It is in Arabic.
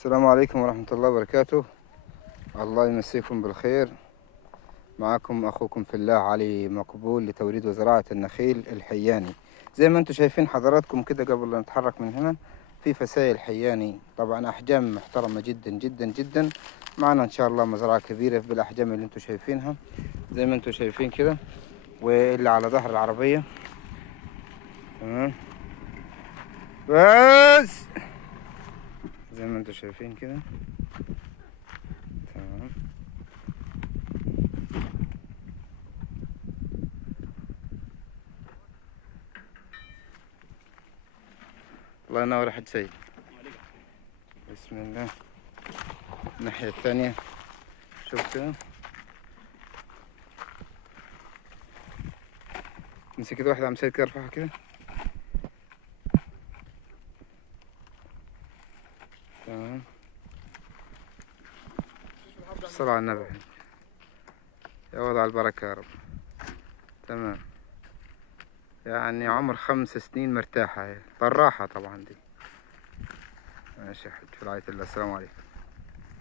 السلام عليكم ورحمة الله وبركاته. الله يمسيكم بالخير. معكم أخوكم في الله علي مقبول لتوريد وزراعة النخيل الحياني. زي ما انتم شايفين حضراتكم كده، قبل لا نتحرك من هنا في فسائل حياني، طبعا أحجام محترمة جدا جدا جدا. معنا إن شاء الله مزرعة كبيرة بالأحجام اللي انتم شايفينها زي ما انتم شايفين كده، واللي على ظهر العربية. تمام، بس زي ما انتم شايفين كده. تمام، الله ينور يا حاج سيد. بسم الله. الناحية الثانية شوف كده، امسك كده واحدة عم سيد كده، ارفعها كده. تمام، الصلاة على النبي يا وضع البركة يا رب. تمام، يعني عمر 5 سنين مرتاحة، هي طراحة طبعا دي. ماشي يا حاج، في رعاية الله. السلام عليكم.